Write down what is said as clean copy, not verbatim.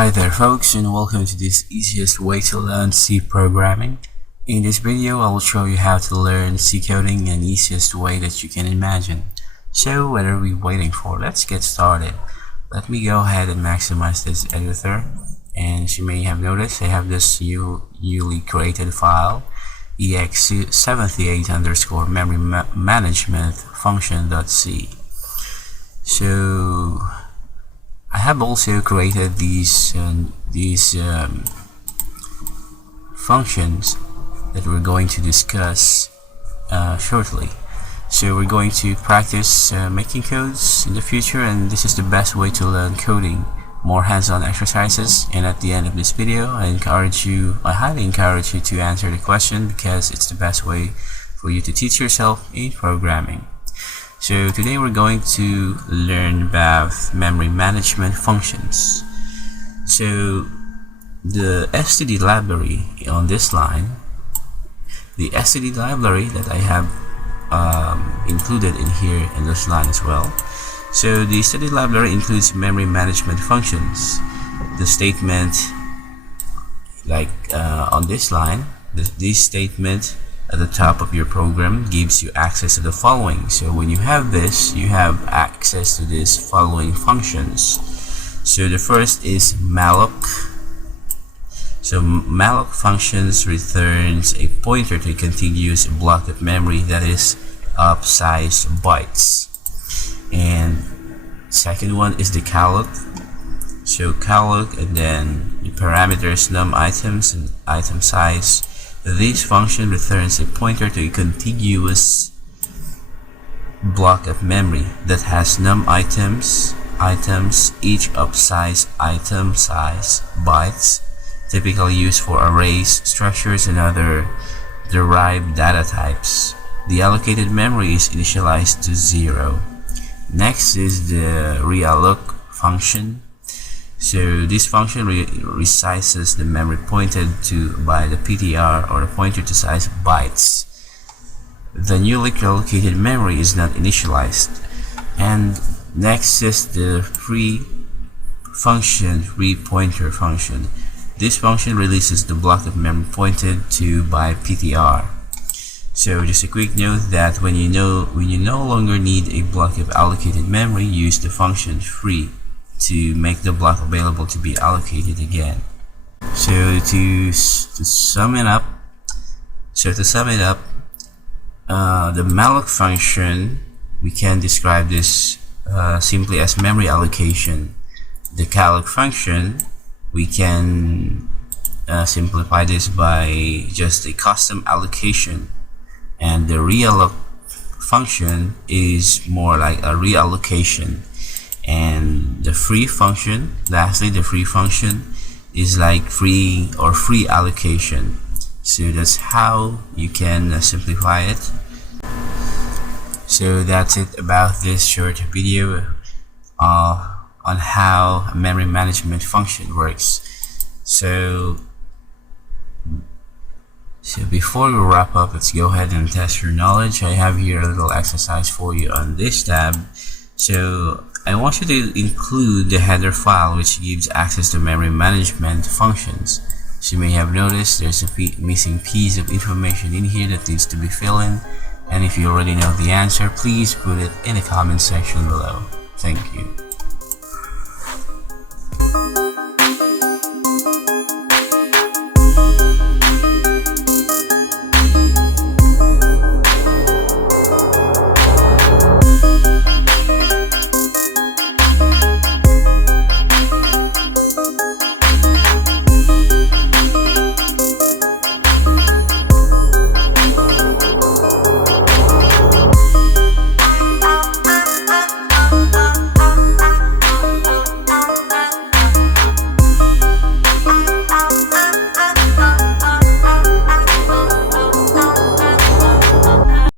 Hi there folks, and welcome to this easiest way to learn C programming. In this video I will show you how to learn C coding in the easiest way that you can imagine. So what are we waiting for? Let's get started. Let me go ahead and maximize this editor, and as you may have noticed, I have this newly created file ex78_memory management function.c. So I have also created these functions that we're going to discuss shortly. So we're going to practice making codes in the future, and this is the best way to learn coding. More hands-on exercises, and at the end of this video I highly encourage you to answer the question, because it's the best way for you to teach yourself in programming. So today we're going to learn about memory management functions. So the std library on this line, the std library that I have included in here in this line as well. So the std library includes memory management functions. The statement, like on this line, this statement at the top of your program gives you access to the following. So when you have this, you have access to these following functions. So the first is malloc. So malloc functions returns a pointer to a contiguous block of memory that is of size bytes. And second one is the calloc. So calloc, and then the parameters num items and item size. This function returns a pointer to a contiguous block of memory that has num items each of size item size bytes, typically used for arrays, structures, and other derived data types. The allocated memory is initialized to 0. Next is the realloc function. So this function resizes the memory pointed to by the PTR, or the pointer to size bytes. The newly allocated memory is not initialized. And next is the free pointer function. This function releases the block of memory pointed to by PTR. So just a quick note that when you no longer need a block of allocated memory, use the function free to make the block available to be allocated again. So to sum it up, the malloc function, we can describe this simply as memory allocation. The calloc function, we can simplify this by just a custom allocation, and the realloc function is more like a reallocation. And the free function, lastly, the free function is like free allocation. So that's how you can simplify it. So that's it about this short video on how a memory management function works. So before we wrap up, let's go ahead and test your knowledge. I have here a little exercise for you on this tab. So I want you to include the header file, which gives access to memory management functions. So you may have noticed there's a missing piece of information in here that needs to be filled in, and if you already know the answer, please put it in the comment section below. Thank you.